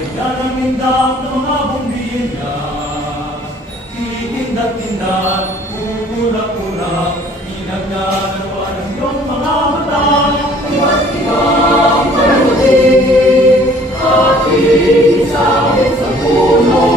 Ganda ng indap ng mga bombilya, titindag-tindag, umurak-urak, inaglalawa ng iyong mga mata. Iba't-ibang parating, ating isawit sa puno.